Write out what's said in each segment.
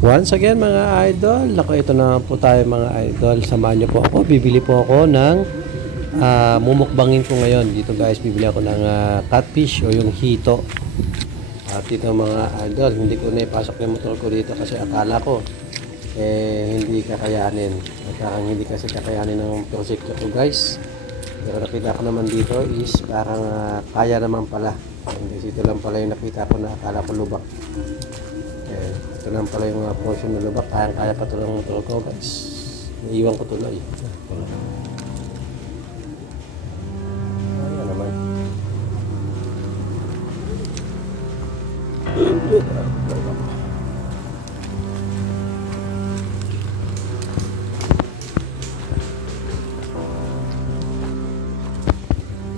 Once again mga idol, ako ito na po tayo mga idol. Samahan niyo po ako. Bibili po ako ng ah, mumukbangin ko ngayon. Dito guys, bibili ako ng ah, catfish o yung hito. At dito mga idol, hindi ko na ipasok yung motor ko dito kasi akala ko eh hindi kakayanin. At parang hindi kasi kakayanin ng prosekto ko guys. Pero nakita ko naman dito is parang ah, kaya naman pala. Hindi ito lang pala yung nakita ko na akala ko lubak. Eh, ito lang pala yung mga portion ng lubak. Kaya kaya pa ito ko guys. Naiiwan ko tuloy. Ayan naman.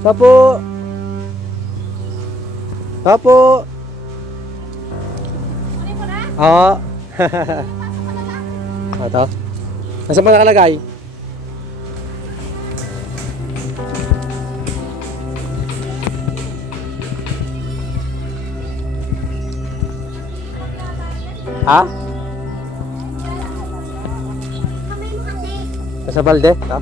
Tapo! Tapo! Oo. Ito. Nasaan pa nakalagay? Ha? Nasa balde? Ito?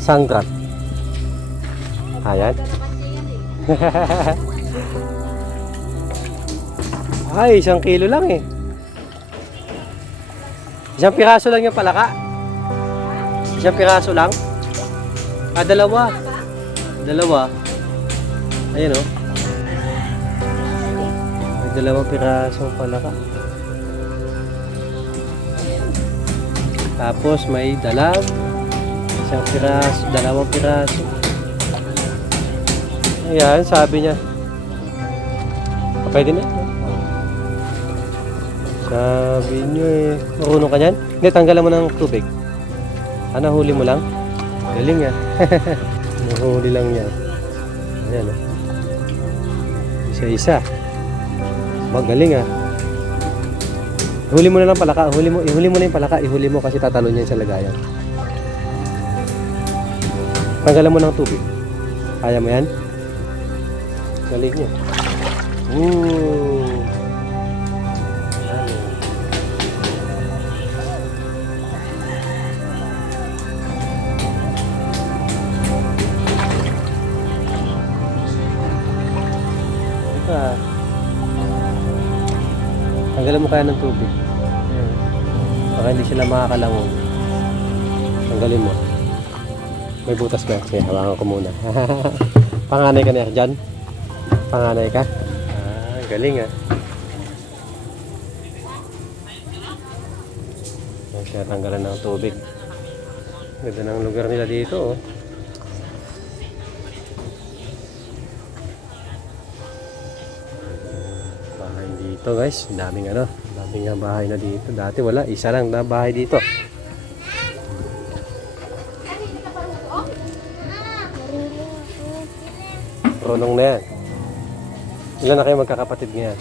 Sangrat. Ayan. Ay, isang kilo lang eh. Isang piraso lang yung palaka. Isang piraso lang. Ah, dalawa. Dalawa. Ayan oh. May dalawang pirasong palaka. Tapos may dalag. Isang piraso, dalawang piraso. Ayan, sabi niya. Pwede na. Sabi niyo eh. Marunong ka niyan? Hindi, tanggalan mo ng tubig. Ano, huli mo lang? Galing ah. Nahuli lang niya. Ayan oh. Isa-isa. Magaling ah. Huli mo na lang palaka. Huli mo, ihuli mo na yung palaka. Ihuli mo kasi tatalon niya sa lagayan. Tanggalan mo ng tubig. Kaya mo yan? Galing niya. Ooh. Ah. Tanggalan mo kaya ng tubig. Ayan. Baka hindi sila makakalangon. Tanggalin mo. May butas ba? Sige, hawakan ko muna. Panganay ka na dyan? Panganay ka? Ah, galing ah. Ayan siya, tanggalan ng tubig. Ganda ng lugar nila dito oh. Bahay dito guys, daming ano, daming bahay na dito. Dati wala, isa lang na bahay dito. Rolong na yan. Ilan na kayo magkakapatid ngayon?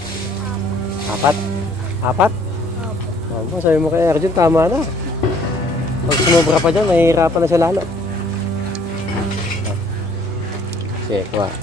Apat? Apat? Opo. sabi mo kay Arjun, tama na. Pag sumobra pa dyan, mahihirapan na siya lalo. Sige, kuha.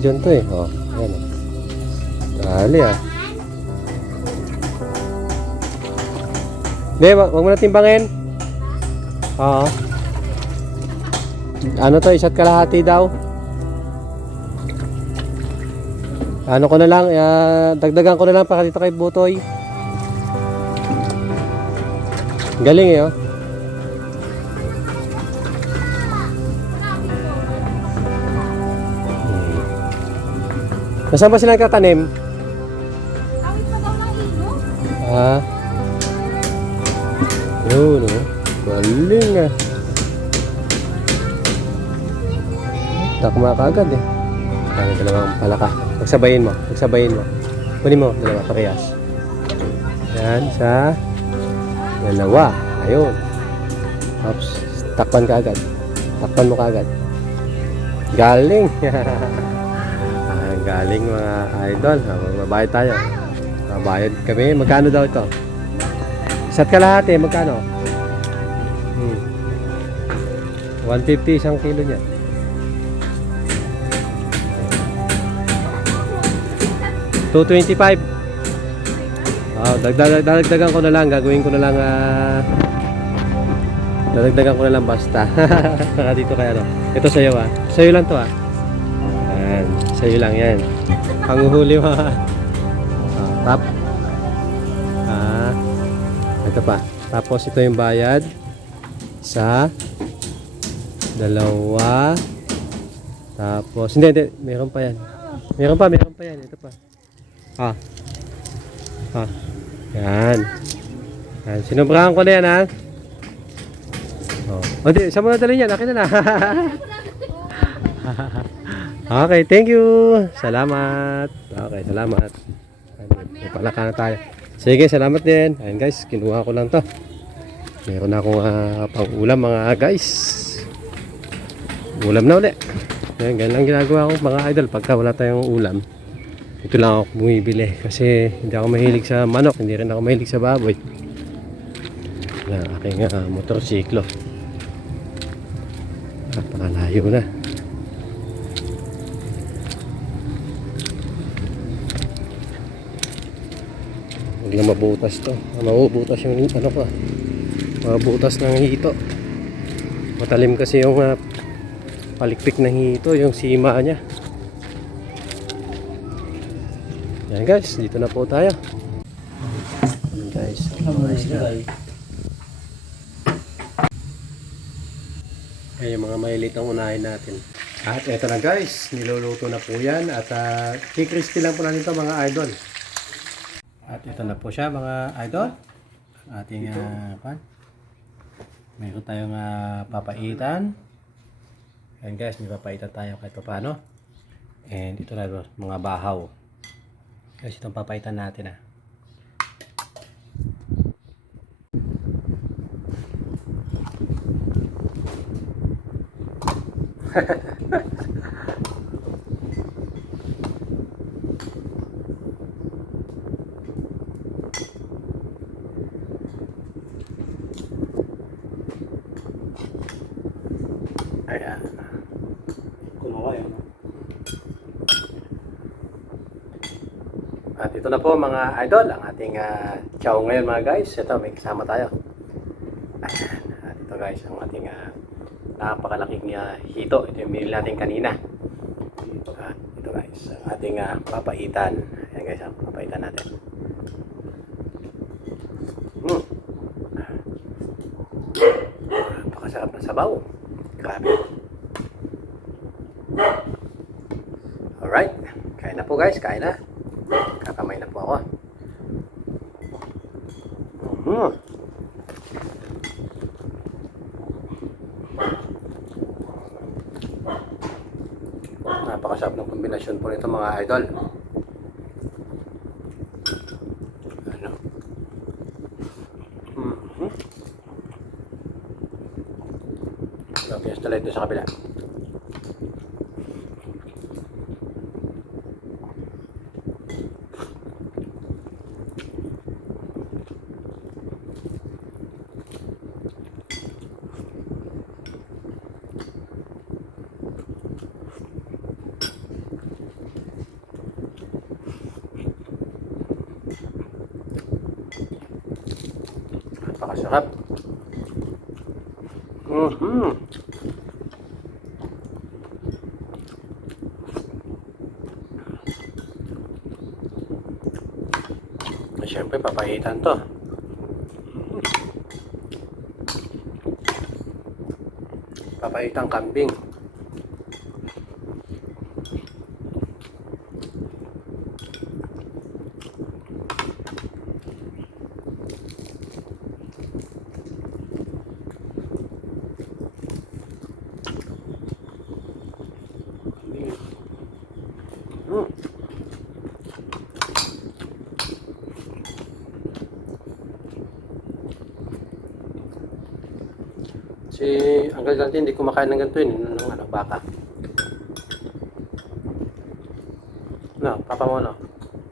Arjun to eh. Oh, ayan. oh. Dali ah. Hindi, wag mo na timbangin. Oo. Ano to, isa't kalahati daw. Ano ko na lang, ah, dagdagan ko na lang para dito kay Butoy. Galing eh, oh. Nasaan ba sila nagtatanim? Awit pa daw ng ilo. Ah. Yun, oh. Galing ah. Takma ka agad eh. Kaya dalawang palaka. Pagsabayin mo. Pagsabayin mo. Kunin mo, dalawa, parehas. Yan, sa dalawa. Ayun. Oops, takpan ka agad. Takpan mo ka agad. Galing. ah, galing mga idol. Ah, Magbabayad tayo. Mabayad kami. Magkano daw ito? Isa't kalahati, magkano? Hmm. 150 isang kilo niya. 225. Oh, dagdag dagdagan ko na lang, gagawin ko na lang ah Dadagdagan ko na lang basta. Dito kaya ano. Ito sa iyo ah. Sa iyo lang to ah. Yan, sa iyo lang yan. Panguhuli mo. Ah, tap. Ah. Ito pa. Tapos ito yung bayad sa dalawa. Tapos hindi, hindi, meron pa yan. Meron pa, meron pa yan. Ito pa. Ah. Ah. Yan. Yan. Sinubrahan ko na yan, ha? Oh. O, di, saan mo nadali yan? Akin na na. okay, thank you. Salamat. Okay, salamat. May palaka na tayo. Sige, salamat din. Ayun guys, kinuha ko lang to. Meron akong ah, pang-ulam mga guys. Ulam na uli. Yan, ganyan lang ginagawa ko mga idol pagka wala tayong ulam. Ito lang ako bumibili kasi hindi ako mahilig sa manok, hindi rin ako mahilig sa baboy. Na aking ah, motorsiklo. Napakalayo na. Huwag na mabutas to. Mabubutas yung ano ko. Mabutas ng hito. Matalim kasi yung ah, palikpik ng hito, yung sima niya. Yan guys, dito na po tayo. Guys, guys. Ay, yung mga malilit ang unahin natin. At eto na guys, niluluto na po yan. At uh, kikrispy lang po natin to mga idol. At ito na po siya mga idol. Ang ating uh, pan. Mayroon tayong uh, papaitan. Ayan guys, may papaitan tayo kahit pa paano. And ito na mga bahaw. Guys, itong papaitan natin ah. Ayan. Kumawa yun. At ito na po mga idol, ang ating uh, chow ngayon mga guys. Ito, may kasama tayo. Ayan. At ito guys, ang ating uh, napakalaking uh, hito. Ito yung binili natin kanina. At ito guys, ang ating uh, papaitan. Ayan guys, ang papaitan natin. Hmm. Napakasarap na sabaw. Grabe. Alright. Kain na po guys, kain na. Kakamay na po ako. Mhm. Napakasarap ng kombinasyon po nito mga idol. Ano? Okay, basta lang ito sa kabila. Napakasarap. Mhm. Siyempre, papahitan to. Papahitan kambing. Mm. Si Uncle Dante hindi kumakain ng ganito yun. Nung ano, baka. No, papa mo no?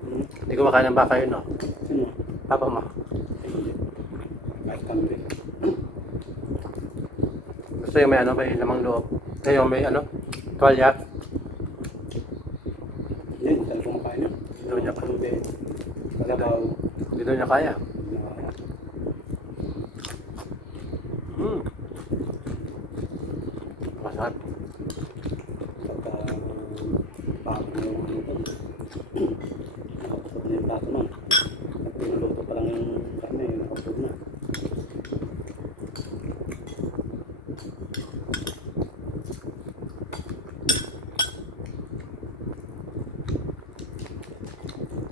Hmm? Hindi kumakain ng baka yun no? Sino? Papa mo. Hindi. Gusto yung may ano, may lamang loob. Eh, yung may ano, tuwalya. Hindi, hindi talaga kumakain yun. Doon niya pa. Hindi. Kalabaw. Hindi daw niya kaya. na- Hmm. Masarap. Pagka pagod na yung ano doon. Nakapagod na yung plato nun. At pinuluto pa lang yung karne, nakapagod na.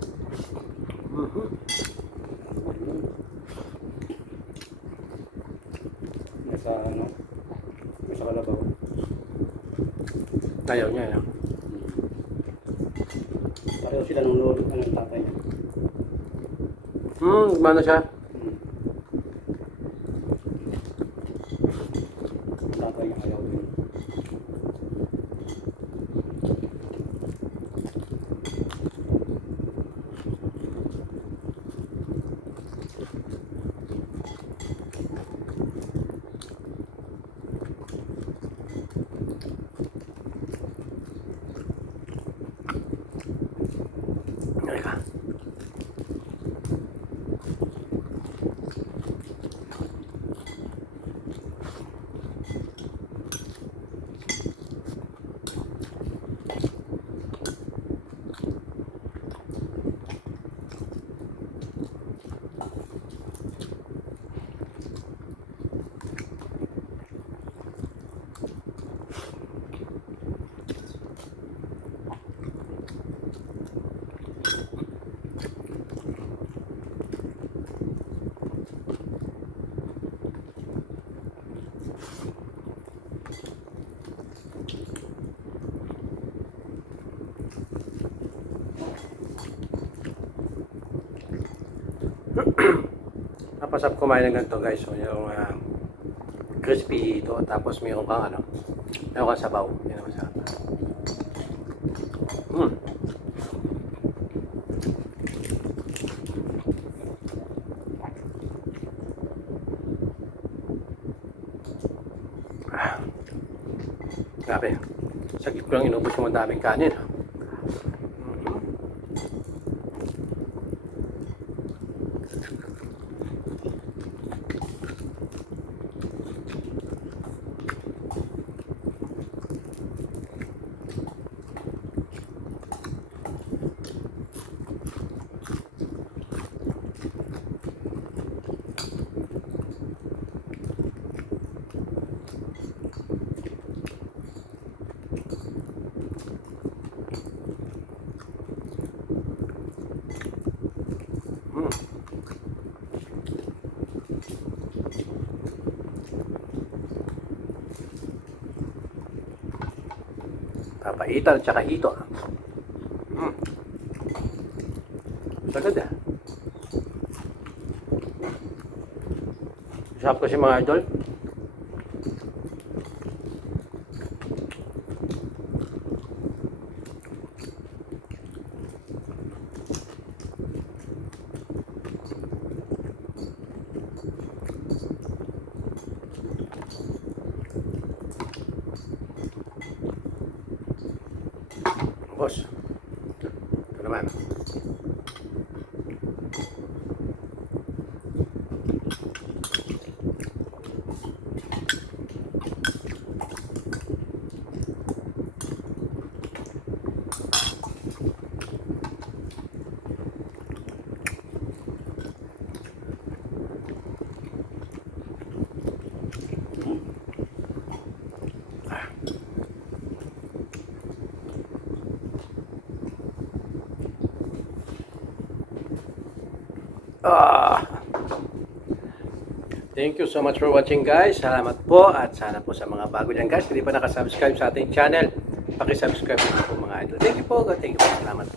Mhm. May sa ano, may sa kalabaw. Ayaw niya, ayaw. Pareho sila nung lolo, ano yung tatay niya. Hmm, gumana siya? Hmm. Tatay niya ayaw din. Halika. Napasap kumain ng ganito guys. So, yung ah, crispy ito. Tapos mayroon kang ano. Mayroon kang sabaw. Yan ang masarap. Hmm. Ah. Grabe. Sagit ko lang inubos yung daming kanin. Papaitan at saka hito. Hmm. Sagad ah. Sarap kasi mga idol. amigos. Thank you so much for watching guys. Salamat po at sana po sa mga bago dyan guys. Hindi pa nakasubscribe sa ating channel. Pakisubscribe po mga idol. Thank you po. Thank you po. Salamat po.